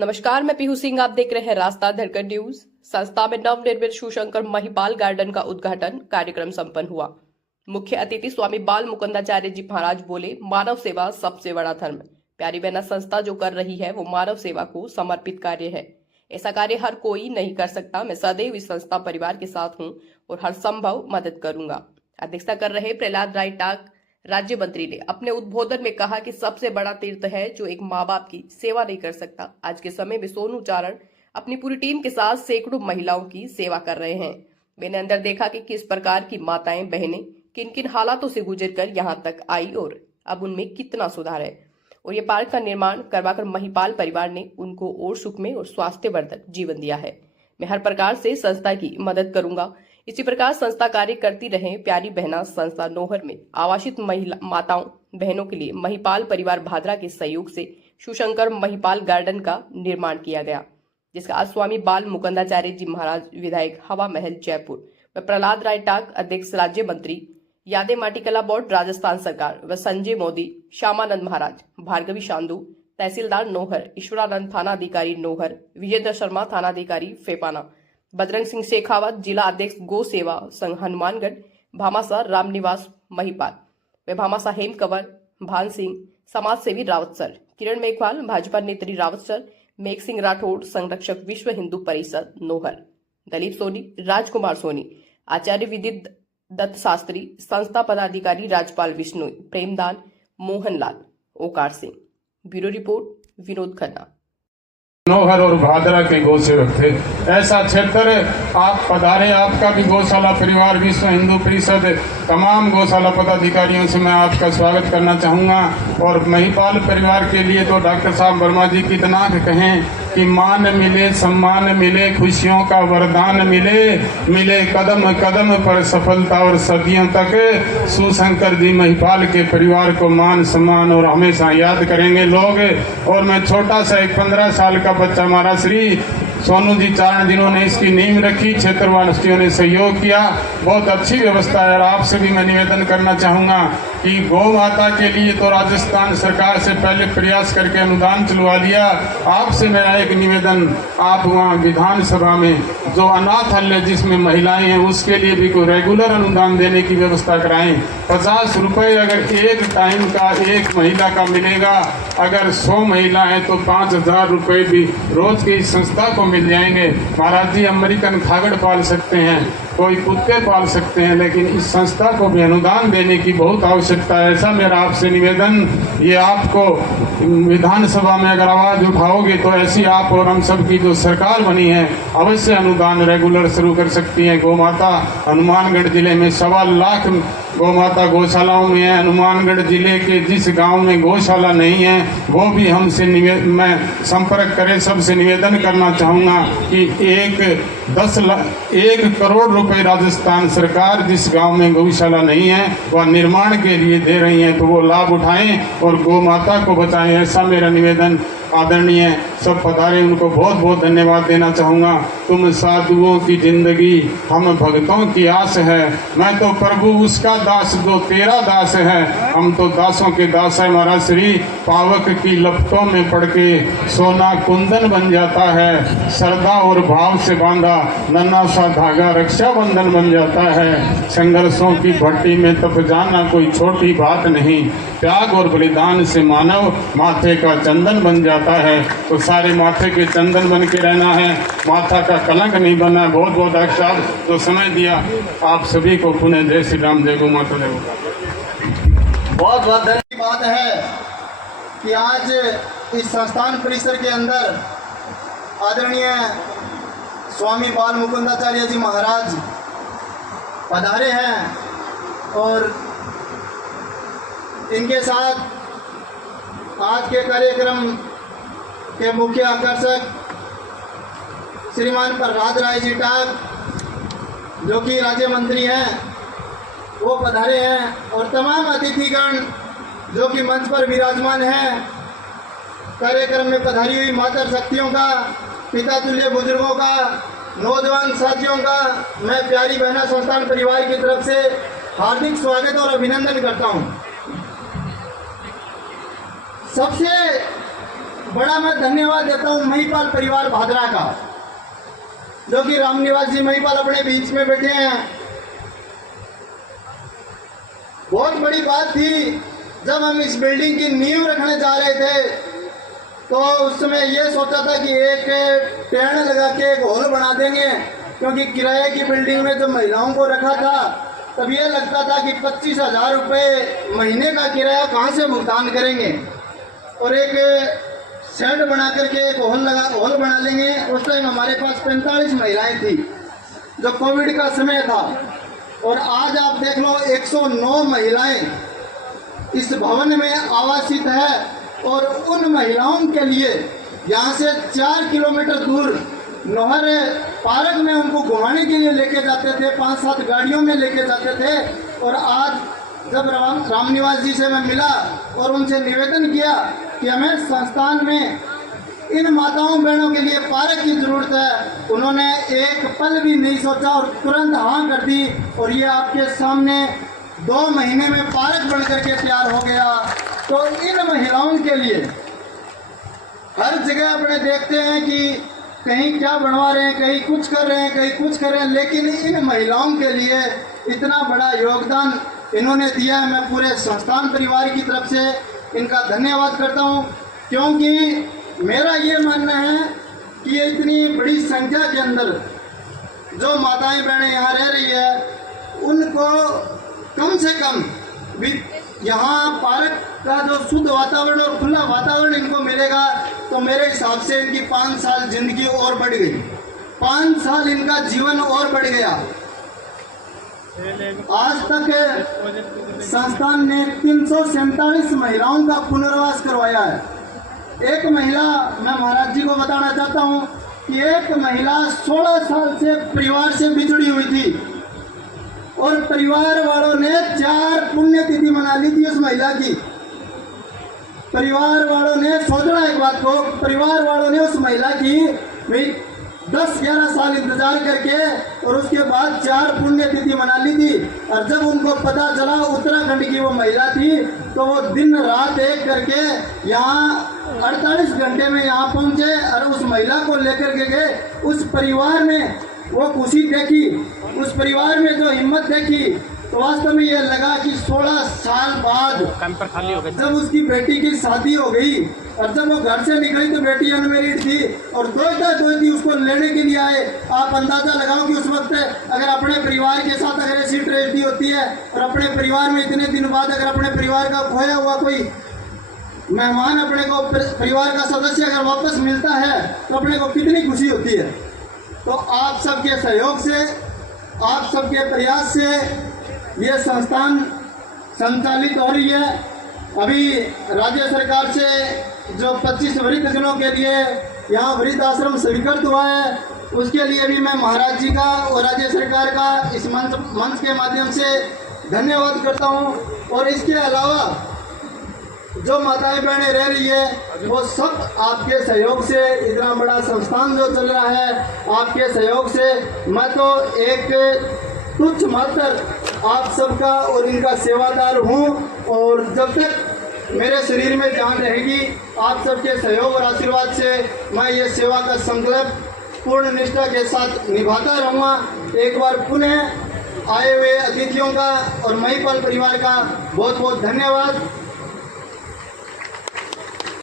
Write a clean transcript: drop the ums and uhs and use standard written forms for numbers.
नमस्कार, मैं पीहू सिंह। आप देख रहे हैं रास्ता धड़कन न्यूज। संस्था में नवनिर्मित शिवशंकर महिपाल गार्डन का उद्घाटन कार्यक्रम संपन्न हुआ। मुख्य अतिथि स्वामी बाल मुकुंदाचार्य जी महाराज बोले, मानव सेवा सबसे बड़ा धर्म। प्यारी बहना संस्था जो कर रही है वो मानव सेवा को समर्पित कार्य है। ऐसा कार्य हर कोई नहीं कर सकता। मैं सदैव इस संस्था परिवार के साथ हूँ और हर संभव मदद करूंगा। अध्यक्षता कर रहे प्रहलाद राय टाक राज्य मंत्री ने अपने उद्बोधन में कहा कि सबसे बड़ा तीर्थ है जो एक माँ बाप की सेवा नहीं कर सकता। आज के समय में सोनू चारण अपनी पूरी टीम के साथ सैकड़ों महिलाओं की सेवा कर रहे हैं। मैंने अंदर देखा कि किस प्रकार की माताएं बहनें किन किन हालातों से गुजर कर यहाँ तक आई और अब उनमें कितना सुधार है। और ये पार्क का निर्माण करवाकर महिपाल परिवार ने उनको और सुखमय और स्वास्थ्यवर्धक जीवन दिया है। मैं हर प्रकार से संस्था की मदद करूंगा। इसी प्रकार संस्था कार्य करती रहे। प्यारी बहना संस्था नोहर में आवासित महिला माताओं बहनों के लिए महिपाल परिवार भादरा के सहयोग से शिवशंकर महिपाल गार्डन का निर्माण किया गया, जिसका आज स्वामी बाल मुकुंदाचार्य जी महाराज विधायक हवा महल जयपुर व प्रहलाद राय टाक अध्यक्ष राज्य मंत्री यादें माटी कला बोर्ड राजस्थान सरकार व संजय मोदी श्यामानंद महाराज भार्गवी शांदु तहसीलदार नोहर ईश्वरानंद थाना अधिकारी नोहर विजेंद्र शर्मा थाना अधिकारी फेपाना बजरंग सिंह शेखावत जिला अध्यक्ष गो सेवा संघ हनुमानगढ़ भामासा रामनिवास महिपाल व भामासा हेम कंवर भान सिंह समाज सेवी रावत सर किरण मेघवाल भाजपा नेत्री रावत सर मेघ सिंह राठौड़ संरक्षक विश्व हिंदू परिषद नोहर दलीप सोनी राजकुमार सोनी आचार्य विदित दत्त शास्त्री संस्था पदाधिकारी राजपाल विष्णु प्रेमदान मोहनलाल ओकार सिंह। Bureau report Vinod Khanna. नोहर और भादरा के गौ सेवक थे। ऐसा क्षेत्र आप पधारे। आपका भी गौशाला परिवार विश्व हिंदू परिषद तमाम गौशाला पदाधिकारियों से मैं आपका स्वागत करना चाहूँगा। और महिपाल परिवार के लिए तो डॉक्टर साहब वर्मा जी कितना कहें कि मान मिले, सम्मान मिले, खुशियों का वरदान मिले, मिले कदम कदम पर सफलता और सदियों तक। शिवशंकर जी महिपाल के परिवार को मान सम्मान और हमेशा याद करेंगे लोग। और मैं छोटा सा एक 15 साल का बच्चा हमारा श्री सोनू जी चारण जिन्होंने इसकी नींव रखी, क्षेत्रवासियों ने सहयोग किया, बहुत अच्छी व्यवस्था है। और आपसे भी मैं निवेदन करना चाहूँगा कि गौ माता के लिए तो राजस्थान सरकार से पहले प्रयास करके अनुदान चलवा लिया। आपसे मेरा एक निवेदन, आप वहाँ विधानसभा में जो अनाथालय जिसमें महिलाएं हैं उसके लिए भी कोई रेगुलर अनुदान देने की व्यवस्था कराएं। 50 रुपये अगर एक टाइम का एक महिला का मिलेगा, अगर 100 महिला है तो 5000 रुपये भी रोज की संस्था को मिल जाएंगे। महाराज जी अमेरिकन खागड़ पाल सकते हैं, कोई कुत्ते पाल सकते हैं, लेकिन इस संस्था को भी अनुदान देने की बहुत आवश्यकता है। ऐसा मेरा आपसे निवेदन। ये आपको विधानसभा में अगर आवाज उठाओगे तो ऐसी आप और हम सब की जो सरकार बनी है अवश्य अनुदान रेगुलर शुरू कर सकती है। गौ माता हनुमानगढ़ जिले में 1.25 लाख गौ माता गौशालाओं में है। हनुमानगढ़ जिले के जिस गांव में गौशाला नहीं है वो भी हमसे मैं संपर्क करें। सबसे निवेदन करना चाहूँगा कि 1 करोड़ रुपए राजस्थान सरकार जिस गांव में गौशाला नहीं है वह निर्माण के लिए दे रही है, तो वो लाभ उठाएं और गौ माता को बचाएं। ऐसा मेरा निवेदन। आदरणीय सब पधारे उनको बहुत बहुत धन्यवाद देना चाहूँगा। तुम साधुओं की जिंदगी हम भक्तों की आस है। मैं तो प्रभु उसका दास जो तेरा दास है। हम तो दासों के दास है। हमारा श्री पावक की लपटों में पड़ के सोना कुंदन बन जाता है। श्रद्धा और भाव से बांधा नन्हा सा धागा रक्षा बंधन बन जाता है। संघर्षों की भट्टी में तप जाना कोई छोटी बात नहीं। त्याग और बलिदान से मानव माथे का चंदन बन जाता है। तो सारे माथे के चंदन बन के रहना है, माथा का कलंक नहीं बनना है। बहुत बहुत डॉक्टर साहब जो समय दिया आप सभी को पुनः जय श्री राम, जय गौ माता, जय गौ। बहुत बहुत धन्यवाद है कि आज इस संस्थान परिसर के अंदर आदरणीय स्वामी बाल मुकुंदाचार्य जी महाराज पधारे हैं और इनके साथ आज के कार्यक्रम के मुख्य आकर्षक श्रीमान प्रहलाद राय जी टाक जो कि राज्य मंत्री हैं वो पधारे हैं और तमाम अतिथिगण जो कि मंच पर विराजमान हैं। कार्यक्रम में पधारी हुई माता शक्तियों का, पिता तुल्य बुजुर्गों का, नौजवान साथियों का मैं प्यारी बहना संस्थान परिवार की तरफ से हार्दिक स्वागत और अभिनंदन करता हूं। सबसे बड़ा मैं धन्यवाद देता हूँ महिपाल परिवार भादरा का, जो कि रामनिवास जी महिपाल अपने बीच में बैठे हैं। बहुत बड़ी बात थी जब हम इस बिल्डिंग की नींव रखने जा रहे थे, तो उस समय ये सोचा था कि एक पेड़ लगा के एक हॉल बना देंगे, क्योंकि किराए की बिल्डिंग में जब महिलाओं को रखा था तब ये लगता था कि 25,000 रुपये महीने का किराया कहाँ से भुगतान करेंगे, और एक शेड बना करके एक हॉल बना लेंगे। उस टाइम हमारे पास 45 महिलाएं थी, जो कोविड का समय था, और आज आप देख लो 109 महिलाएं इस भवन में आवासित है। और उन महिलाओं के लिए यहाँ से 4 किलोमीटर दूर नौहर पार्क में उनको घुमाने के लिए लेके जाते थे, 5-7 गाड़ियों में लेके जाते थे। और आज जब रामनिवास जी से मैं मिला और उनसे निवेदन किया कि हमें संस्थान में इन माताओं बहनों के लिए पार्क की जरूरत है, उन्होंने एक पल भी नहीं सोचा और तुरंत हाँ कर दी। और ये आपके सामने 2 महीने में पार्क बन करके तैयार हो गया। तो इन महिलाओं के लिए हर जगह अपने देखते हैं कि कहीं क्या बनवा रहे हैं, कहीं कुछ कर रहे हैं, कहीं कुछ कर रहे हैं, लेकिन इन महिलाओं के लिए इतना बड़ा योगदान इन्होंने दिया है। मैं पूरे संस्थान परिवार की तरफ से इनका धन्यवाद करता हूं, क्योंकि मेरा ये मानना है कि ये इतनी बड़ी संख्या के अंदर जो माताएं बहनें यहाँ रह रही है, उनको कम से कम भी यहाँ पार्क का जो शुद्ध वातावरण और खुला वातावरण इनको मिलेगा, तो मेरे हिसाब से इनकी 5 साल जिंदगी और बढ़ गई, 5 साल इनका जीवन और बढ़ गया। आज तक संस्थान ने 347 महिलाओं का पुनर्वास करवाया है। एक महिला, मैं महाराज जी को बताना चाहता हूँ कि एक महिला 16 साल से परिवार से बिछड़ी हुई थी, और परिवार वालों ने 4 पुण्यतिथि मना ली थी उस महिला की। परिवार वालों ने सोचना एक बात को, परिवार वालों ने उस महिला की 10-11 साल इंतजार करके और उसके बाद 4 पुण्यतिथि मना ली थी। और जब उनको पता चला उत्तराखंड की वो महिला थी, तो वो दिन रात एक करके यहाँ 48 घंटे में यहाँ पहुँचे और उस महिला को लेकर के गए। उस परिवार में वो खुशी देखी, उस परिवार में जो हिम्मत देखी, तो वास्तव में ये लगा कि 16 साल बाद जब उसकी बेटी की शादी हो गई और जब वो घर से निकली तो बेटी अनमेरिड थी और दोती उसको लेने के लिए आए। आप अंदाजा लगाओ कि उस वक्त अगर अपने परिवार के साथ अगर ऐसी ट्रेजेडी होती है और अपने परिवार में इतने दिन बाद अगर अपने परिवार का खोया हुआ कोई मेहमान अपने को परिवार का सदस्य अगर वापस मिलता है तो अपने को कितनी खुशी होती है। तो आप सबके सहयोग से, आप सबके प्रयास से ये संस्थान संचालित हो रही है। अभी राज्य सरकार से जो 25 वृद्ध जनों के लिए यहाँ वृद्ध आश्रम स्वीकृत हुआ है, उसके लिए भी मैं महाराज जी का और राज्य सरकार का इस मंच के माध्यम से धन्यवाद करता हूँ। और इसके अलावा जो माताएं बहनें रह रही है, वो सब आपके सहयोग से, इतना बड़ा संस्थान जो चल रहा है आपके सहयोग से। मैं तो एक तुच्छ मात्र आप सबका और इनका सेवादार हूँ, और जब तक मेरे शरीर में जान रहेगी आप सबके सहयोग और आशीर्वाद से मैं ये सेवा का संकल्प पूर्ण निष्ठा के साथ निभाता रहूँगा। एक बार पुनः आए हुए अतिथियों का और महिपाल परिवार का बहुत बहुत धन्यवाद।